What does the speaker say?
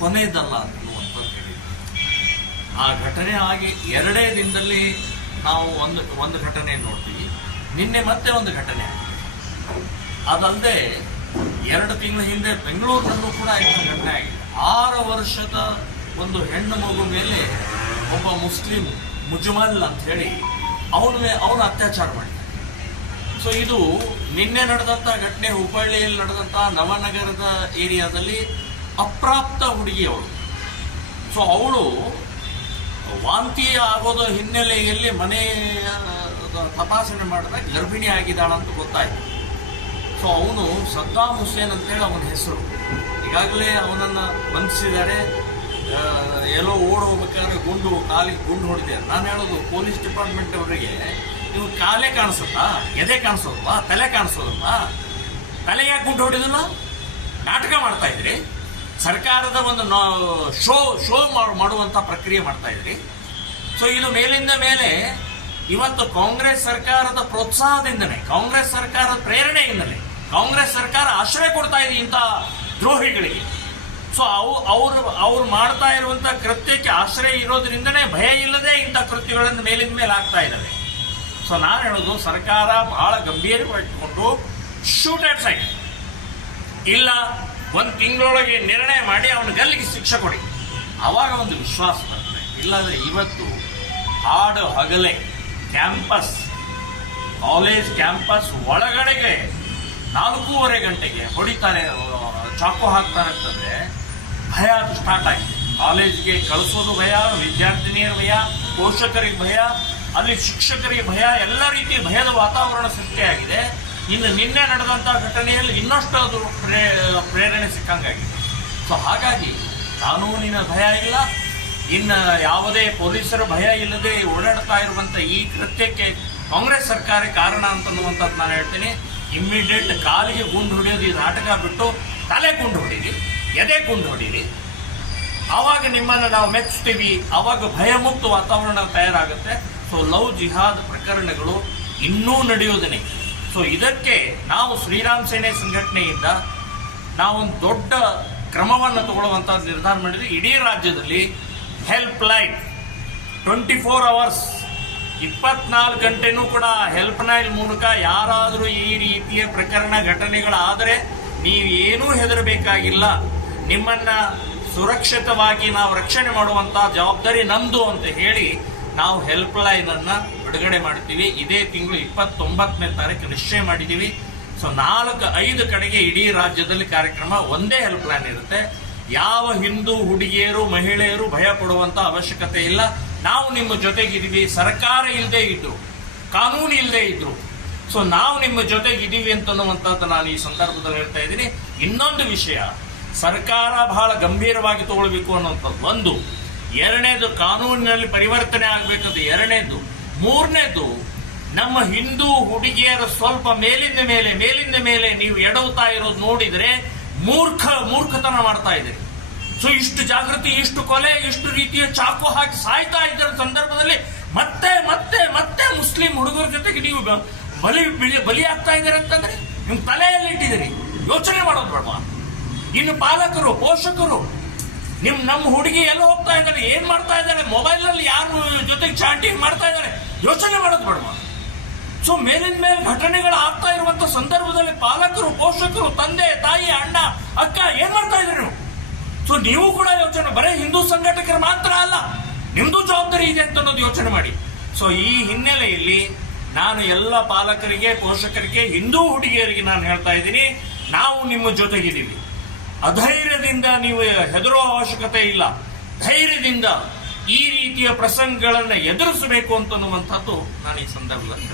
ಕೊನೆಯದಲ್ಲ ಅನ್ನುವಂಥದ್ದು ಹೇಳಿದ್ರು. ಆ ಘಟನೆ ಆಗಿ 2 ದಿನದಲ್ಲಿ ನಾವು ಒಂದು ಘಟನೆ ನೋಡ್ತೀವಿ. ನಿನ್ನೆ ಮತ್ತೆ ಒಂದು ಘಟನೆ. ಅದಲ್ಲದೆ 2 ತಿಂಗಳ ಹಿಂದೆ ಬೆಂಗಳೂರಿನಲ್ಲೂ ಕೂಡ ಇಂಥ ಘಟನೆ ಆಗಿದೆ. 6 ವರ್ಷದ ಒಂದು ಹೆಣ್ಣು ಮಗು ಮೇಲೆ ಒಬ್ಬ ಮುಸ್ಲಿಂ ಮುಜ್ಮಲ್ ಅಂತ ಹೇಳಿ ಅವನು ಅತ್ಯಾಚಾರ ಮಾಡಿದ್ದಾನೆ. ಸೊ ಇದು ನಿನ್ನೆ ನಡೆದಂಥ ಘಟನೆ ಹುಬ್ಬಳ್ಳಿಯಲ್ಲಿ ನಡೆದಂಥ ನವನಗರದ ಏರಿಯಾದಲ್ಲಿ ಅಪ್ರಾಪ್ತ ಹುಡುಗಿ ಅವಳು. ಸೊ ಅವಳು ವಾಂತಿ ಆಗೋದ ಹಿನ್ನೆಲೆಯಲ್ಲಿ ಮನೆ ತಪಾಸಣೆ ಮಾಡಿದಾಗ ಗರ್ಭಿಣಿ ಆಗಿದ್ದಾಳಂತ ಗೊತ್ತಾಯ್ತು. ಸೊ ಅವನು ಸದ್ದಾಂ ಹುಸೇನ್ ಅಂತೇಳಿ ಅವನ ಹೆಸರು. ಈಗಾಗಲೇ ಅವನನ್ನು ಬಂಧಿಸಿದ್ದಾರೆ. ಎಲ್ಲೋ ಓಡ್ ಹೋಗ್ಬೇಕಾದ್ರೆ ಕಾಲಿಗೆ ಗುಂಡು ಹೊಡೆದಿದ್ದಾರೆ. ನಾನು ಹೇಳೋದು ಪೊಲೀಸ್ ಡಿಪಾರ್ಟ್ಮೆಂಟ್ ಅವರಿಗೆ, ನೀವು ಕಾಲೇ ಕಾಣಿಸುತ್ತಾ, ಎದೆ ಕಾಣಿಸೋದಲ್ವಾ, ತಲೆ ಕಾಣಿಸೋದಲ್ವಾ? ತಲೆ ಯಾಕೆ ಗುಂಡು ಹೊಡೆದಿಲ್ಲ? ನಾಟಕ ಮಾಡ್ತಾ ಇದ್ರಿ. ಸರ್ಕಾರದ ಒಂದು ಶೋ ಮಾಡುವಂತ ಪ್ರಕ್ರಿಯೆ ಮಾಡ್ತಾ ಇದ್ರಿ. ಸೊ ಇದು ಮೇಲಿಂದ ಮೇಲೆ ಇವತ್ತು ಕಾಂಗ್ರೆಸ್ ಸರ್ಕಾರದ ಪ್ರೋತ್ಸಾಹದಿಂದಲೇ, ಕಾಂಗ್ರೆಸ್ ಸರ್ಕಾರದ ಪ್ರೇರಣೆಯಿಂದಲೇ ಕಾಂಗ್ರೆಸ್ ಸರ್ಕಾರ ಆಶ್ರಯ ಕೊಡ್ತಾ ಇದೆ ಇಂಥ ದ್ರೋಹಿಗಳಿಗೆ. ಸೊ ಅವ್ರು ಮಾಡ್ತಾ ಇರುವಂತ ಕೃತ್ಯಕ್ಕೆ ಆಶ್ರಯ ಇರೋದ್ರಿಂದನೇ ಭಯ ಇಲ್ಲದೆ ಇಂಥ ಕೃತ್ಯಗಳನ್ನು ಮೇಲಿಂದ ಮೇಲೆ ಆಗ್ತಾ ಇದ್ದಾವೆ. ಸೊ ನಾನು ಹೇಳೋದು, ಸರ್ಕಾರ ಬಹಳ ಗಂಭೀರವಾಗಿಟ್ಕೊಂಡು ಶೂಟ್ ಅಟ್ ಸೈಡ್, ಇಲ್ಲ 1 ತಿಂಗಳೊಳಗೆ ನಿರ್ಣಯ ಮಾಡಿ ಅವನ ಗಲ್ಲಿಗೆ ಶಿಕ್ಷೆ ಕೊಡಿ, ಆವಾಗ ಒಂದು ವಿಶ್ವಾಸ ಬರ್ತದೆ. ಇಲ್ಲಾಂದ್ರೆ ಇವತ್ತು ಹಾಡು ಹಗಲೇ ಕಾಲೇಜ್ ಕ್ಯಾಂಪಸ್ ಒಳಗಡೆಗೆ 4:30 ಗಂಟೆಗೆ ಹೊಡಿತಾರೆ, ಚಾಕು ಹಾಕ್ತಾರೆ ಅಂತಂದ್ರೆ ಭಯ ಅದು ಸ್ಟಾರ್ಟ್ ಆಗಿದೆ. ಕಾಲೇಜ್ಗೆ ಕಳಿಸೋದು ಭಯ, ವಿದ್ಯಾರ್ಥಿನಿಯರ ಭಯ, ಪೋಷಕರಿಗೆ ಭಯ, ಅಲ್ಲಿ ಶಿಕ್ಷಕರಿಗೆ ಭಯ, ಎಲ್ಲ ರೀತಿಯ ಭಯದ ವಾತಾವರಣ ಸೃಷ್ಟಿಯಾಗಿದೆ. ಇನ್ನು ನಿನ್ನೆ ನಡೆದಂತಹ ಘಟನೆಯಲ್ಲಿ ಇನ್ನಷ್ಟು ಅದು ಪ್ರೇರಣೆ ಸಿಕ್ಕಂಗಾಗಿದೆ. ಸೊ ಹಾಗಾಗಿ ಕಾನೂನಿನ ಭಯ ಇಲ್ಲ, ಇನ್ನು ಯಾವುದೇ ಪೊಲೀಸರ ಭಯ ಇಲ್ಲದೆ ಓಡಾಡ್ತಾ ಇರುವಂತ ಈ ಕೃತ್ಯಕ್ಕೆ ಕಾಂಗ್ರೆಸ್ ಸರ್ಕಾರ ಕಾರಣ ಅಂತನ್ನುವಂಥದ್ದು ನಾನು ಹೇಳ್ತೀನಿ. ಇಮ್ಮಿಡಿಯೇಟ್ ಕಾಲಿಗೆ ಗುಂಡು ಹೊಡೆಯೋದು ಈ ನಾಟಕ ಬಿಟ್ಟು ತಲೆ ಗುಂಡು ಹೊಡೀರಿ, ಎದೆ ಗುಂಡು ಹೊಡೀರಿ. ಆವಾಗ ನಿಮ್ಮನ್ನು ನಾವು ಮೆಚ್ತೀವಿ, ಆವಾಗ ಭಯಮುಕ್ತ ವಾತಾವರಣ ತಯಾರಾಗುತ್ತೆ. ಸೊ ಲವ್ ಜಿಹಾದ್ ಪ್ರಕರಣಗಳು ಇನ್ನೂ ನಡೆಯೋದನ್ನೇ. ಸೊ ಇದಕ್ಕೆ ನಾವು ಶ್ರೀರಾಮ್ ಸೇನೆ ಸಂಘಟನೆಯಿಂದ ನಾವೊಂದು ದೊಡ್ಡ ಕ್ರಮವನ್ನು ತಗೊಳ್ಳುವಂತ ನಿರ್ಧಾರ ಮಾಡಿದ್ವಿ. ಇಡೀ ರಾಜ್ಯದಲ್ಲಿ ಹೆಲ್ಪ್ ಲೈನ್ 24 hours 24 ಗಂಟೆನೂ ಕೂಡ ಹೆಲ್ಪ್ ಲೈನ್ ಮೂಲಕ ಯಾರಾದರೂ ಈ ರೀತಿಯ ಪ್ರಕರಣ ಘಟನೆಗಳಾದರೆ ನೀವೇನೂ ಹೆದರಬೇಕಾಗಿಲ್ಲ, ನಿಮ್ಮನ್ನ ಸುರಕ್ಷಿತವಾಗಿ ನಾವು ರಕ್ಷಣೆ ಮಾಡುವಂತ ಜವಾಬ್ದಾರಿ ನಮ್ದು ಅಂತ ಹೇಳಿ ನಾವು ಹೆಲ್ಪ್ ಲೈನ್ ಅನ್ನ ಬಿಡುಗಡೆ ಮಾಡ್ತೀವಿ. ಇದೇ ತಿಂಗಳು 29ನೇ ತಾರೀಕು ನಿಶ್ಚಯ ಮಾಡಿದ್ದೀವಿ. ಸೊ 4-5 ಕಡೆಗೆ ಇಡೀ ರಾಜ್ಯದಲ್ಲಿ ಕಾರ್ಯಕ್ರಮ, ಒಂದೇ ಹೆಲ್ಪ್ ಲೈನ್ ಇರುತ್ತೆ. ಯಾವ ಹಿಂದೂ ಹುಡುಗಿಯರು ಮಹಿಳೆಯರು ಭಯ ಪಡುವಂತ ಅವಶ್ಯಕತೆ ಇಲ್ಲ. ನಾವು ನಿಮ್ಮ ಜೊತೆಗಿದ್ದೀವಿ. ಸರ್ಕಾರ ಇಲ್ಲದೆ ಇದ್ರು, ಕಾನೂನು ಇಲ್ಲದೆ ಇದ್ರು, ಸೊ ನಾವು ನಿಮ್ಮ ಜೊತೆಗಿದ್ದೀವಿ ಅಂತನ್ನುವಂಥದ್ದು ನಾನು ಈ ಸಂದರ್ಭದಲ್ಲಿ ಹೇಳ್ತಾ ಇದ್ದೀನಿ. ಇನ್ನೊಂದು ವಿಷಯ, ಸರ್ಕಾರ ಬಹಳ ಗಂಭೀರವಾಗಿ ತಗೊಳ್ಬೇಕು ಅನ್ನುವಂಥದ್ದು ಒಂದು. 2ನೇದು, ಕಾನೂನಿನಲ್ಲಿ ಪರಿವರ್ತನೆ ಆಗಬೇಕದು 2ನೇದು. 3ನೇದು, ನಮ್ಮ ಹಿಂದೂ ಹುಡುಗಿಯರು ಸ್ವಲ್ಪ ಮೇಲಿಂದ ಮೇಲೆ ನೀವು ಎಡವುತ್ತಾ ಇರೋದು ನೋಡಿದ್ರೆ ಮೂರ್ಖತನ ಮಾಡ್ತಾ ಇದ್ದೀರಿ. ಸೊ ಇಷ್ಟು ಜಾಗೃತಿ, ಇಷ್ಟು ಕೊಲೆ, ಇಷ್ಟು ರೀತಿಯ ಚಾಕು ಹಾಕಿ ಸಾಯ್ತಾ ಇದ್ದರ ಸಂದರ್ಭದಲ್ಲಿ ಮತ್ತೆ ಮತ್ತೆ ಮತ್ತೆ ಮುಸ್ಲಿಂ ಹುಡುಗರ ಜೊತೆಗೆ ನೀವು ಬಲಿ ಆಗ್ತಾ ಇದ್ದೀರಿ ಅಂತಂದ್ರೆ ನಿಮ್ ತಲೆಯಲ್ಲಿ ಇಟ್ಟಿದ್ದೀರಿ. ಯೋಚನೆ ಮಾಡೋದು ಬೇಡವಾ? ಇನ್ನು ಪಾಲಕರು, ಪೋಷಕರು, ನಮ್ಮ ಹುಡುಗಿ ಎಲ್ಲ ಹೋಗ್ತಾ ಇದ್ದಾರೆ, ಏನ್ ಮಾಡ್ತಾ ಇದ್ದಾರೆ, ಮೊಬೈಲ್ ನಲ್ಲಿ ಯಾರು ಜೊತೆಗೆ ಚಾಟಿಂಗ್ ಮಾಡ್ತಾ ಇದ್ದಾರೆ, ಯೋಚನೆ ಮಾಡೋದು ಬೇಡವಾ? ಸೊ ಮೇಲಿನ ಮೇಲೆ ಘಟನೆಗಳು ಆಗ್ತಾ ಇರುವಂತ ಸಂದರ್ಭದಲ್ಲಿ ಪಾಲಕರು, ಪೋಷಕರು, ತಂದೆ, ತಾಯಿ, ಅಣ್ಣ, ಅಕ್ಕ ಏನ್ ಮಾಡ್ತಾ ಇದ್ರಿ ನೀವು? ಸೊ ನೀವು ಕೂಡ ಯೋಚನೆ, ಬರೀ ಹಿಂದೂ ಸಂಘಟಕರು ಮಾತ್ರ ಅಲ್ಲ, ನಿಮ್ದು ಜವಾಬ್ದಾರಿ ಇದೆ ಅಂತ ಅನ್ನೋದು ಯೋಚನೆ ಮಾಡಿ. ಸೊ ಈ ಹಿನ್ನೆಲೆಯಲ್ಲಿ ನಾನು ಎಲ್ಲ ಪಾಲಕರಿಗೆ, ಪೋಷಕರಿಗೆ, ಹಿಂದೂ ಹುಡುಗಿಯರಿಗೆ ನಾನು ಹೇಳ್ತಾ ಇದ್ದೀನಿ, ನಾವು ನಿಮ್ಮ ಜೊತೆಗಿದ್ದೀವಿ. ಅಧೈರ್ಯದಿಂದ ನೀವು ಹೆದರುವ ಅವಶ್ಯಕತೆ ಇಲ್ಲ. ಧೈರ್ಯದಿಂದ ಈ ರೀತಿಯ ಪ್ರಸಂಗಗಳನ್ನು ಎದುರಿಸಬೇಕು ಅಂತನ್ನುವಂಥದ್ದು ನಾನು ಈ ಸಂದರ್ಭದಲ್ಲಿ